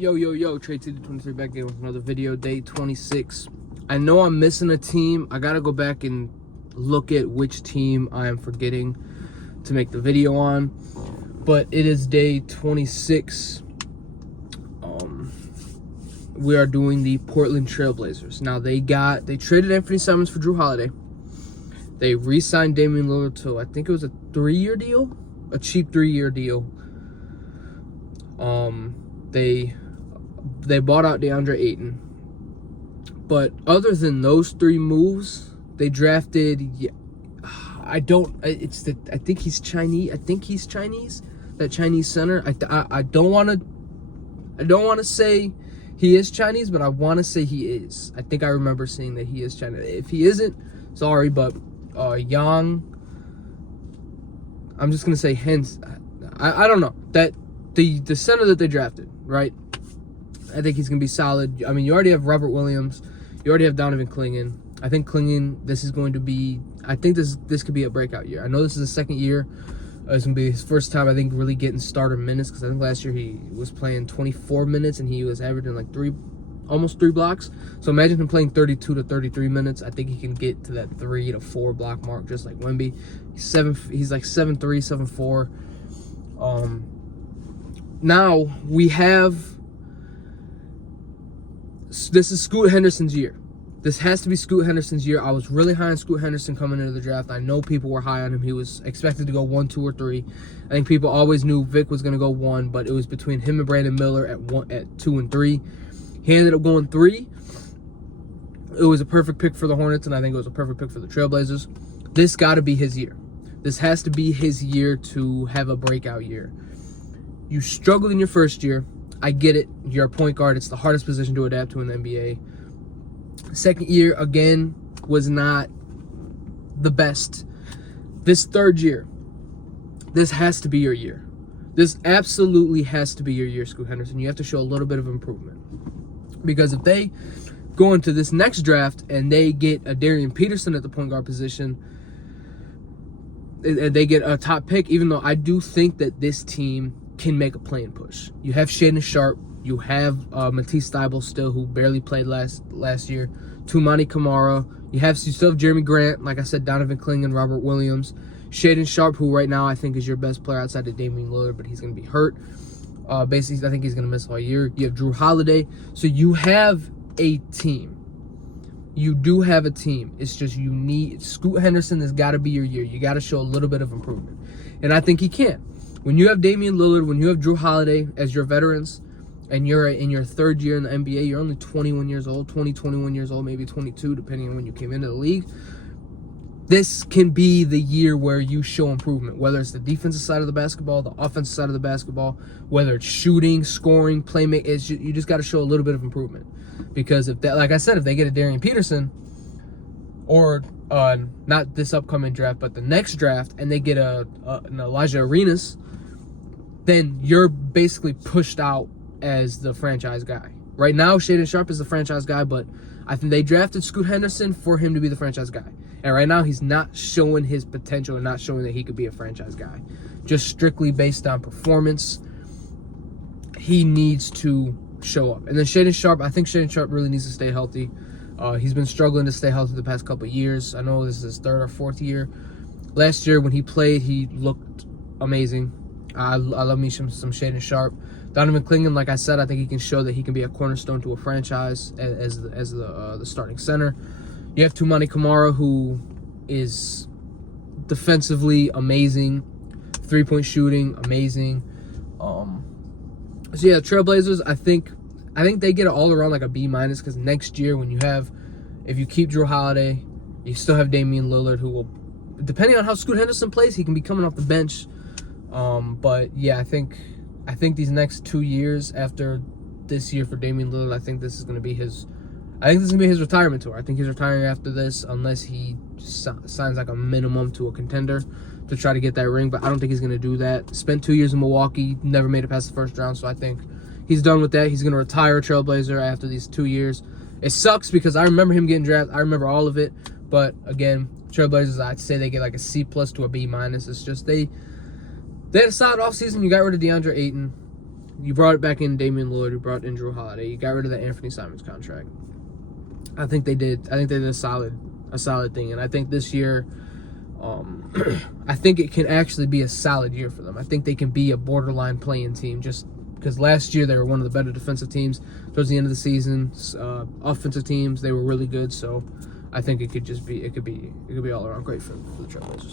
Yo, Trade City 23 back again with another video, day 26. I know I'm missing a team. I gotta go back and look at which team I am forgetting to make the video on. But it is day 26. We are doing the Portland Trailblazers. Now they traded Anthony Simons for Drew Holiday. They re-signed Damian Lillard to, I think it was a 3-year deal, a cheap 3-year deal. They bought out DeAndre Ayton. But other than those three moves, they drafted, I think he's Chinese. That Chinese center. I don't want to say he is Chinese, but I want to say he is. I think I remember seeing that he is Chinese. If he isn't, sorry, but Yang, I'm just gonna say hence. I don't know that the center that they drafted, right? I think he's gonna be solid. I mean, you already have Robert Williams, you already have Donovan Clingan. I think Clingan, this is going to be. I think this could be a breakout year. I know this is the second year. It's gonna be his first time, I think, really getting starter minutes, because I think last year he was playing 24 minutes and he was averaging like almost three blocks. So imagine him playing 32 to 33 minutes. I think he can get to that 3 to 4 block mark, just like Wemby. He's like 7'3", 7'4". Now we have. This is Scoot Henderson's year. This has to be Scoot Henderson's year. I was really high on Scoot Henderson coming into the draft. I know people were high on him. He was expected to go 1, 2, or 3. I think people always knew Vic was going to go 1, but it was between him and Brandon Miller at 2 and 3. He ended up going 3. It was a perfect pick for the Hornets, and I think it was a perfect pick for the Trailblazers. This got to be his year. This has to be his year to have a breakout year. You struggled in your first year. I get it. You're a point guard. It's the hardest position to adapt to in the NBA. Second year, again, was not the best. This third year, this has to be your year. This absolutely has to be your year, Scoot Henderson. You have to show a little bit of improvement. Because if they go into this next draft and they get a Darian Peterson at the point guard position, and they get a top pick, even though I do think that this team can make a play-in push. You have Shaedon Sharpe. You have Matisse Thybulle still, who barely played last year. Toumani Camara. You still have Jeremy Grant. Like I said, Donovan Clingan, Robert Williams. Shaedon Sharpe, who right now I think is your best player outside of Damian Lillard, but he's going to be hurt. Basically, I think he's going to miss all year. You have Drew Holiday. So you have a team. You do have a team. It's just you need Scoot Henderson has got to be your year. You got to show a little bit of improvement. And I think he can. When you have Damian Lillard, when you have Drew Holiday as your veterans, and you're in your third year in the NBA, you're only 21 years old, 21 years old, maybe 22, depending on when you came into the league. This can be the year where you show improvement, whether it's the defensive side of the basketball, the offensive side of the basketball, whether it's shooting, scoring, playmaking. You just got to show a little bit of improvement. Because if that, like I said, if they get a Darian Peterson, or not this upcoming draft, but the next draft, and they get an Elijah Arenas, then you're basically pushed out as the franchise guy. Right now, Shaedon Sharpe is the franchise guy, but I think they drafted Scoot Henderson for him to be the franchise guy. And right now, he's not showing his potential and not showing that he could be a franchise guy. Just strictly based on performance, he needs to show up. And then Shaedon Sharpe, I think Shaedon Sharpe really needs to stay healthy. He's been struggling to stay healthy the past couple of years. I know this is his 3rd or 4th year. Last year, when he played, he looked amazing. I love me some Shaedon Sharpe. Donovan Clingan, like I said, I think he can show that he can be a cornerstone to a franchise as the starting center. You have Toumani Camara, who is defensively amazing, 3-point shooting amazing. So yeah, Trailblazers, I think they get it all around like a B-, because next year if you keep Drew Holiday, you still have Damian Lillard, who will, depending on how Scoot Henderson plays, he can be coming off the bench. But yeah, I think these next 2 years after this year for Damian Lillard, I think this is going to be his retirement tour. I think he's retiring after this, unless he signs like a minimum to a contender to try to get that ring. But I don't think he's going to do that. Spent 2 years in Milwaukee, never made it past the first round. So I think he's done with that. He's going to retire a Trailblazer after these 2 years. It sucks because I remember him getting drafted. I remember all of it. But again, Trailblazers, I'd say they get like a C+ to a B-. It's just they had a solid offseason. You got rid of DeAndre Ayton. You brought it back in Damian Lillard. You brought in Drew Holiday. You got rid of that Anthony Simons contract. I think they did a solid thing, and I think this year, I think it can actually be a solid year for them. I think they can be a borderline play-in team, just because last year they were one of the better defensive teams. Towards the end of the season, offensive teams, they were really good. So I think it could be all around great for the Trailblazers.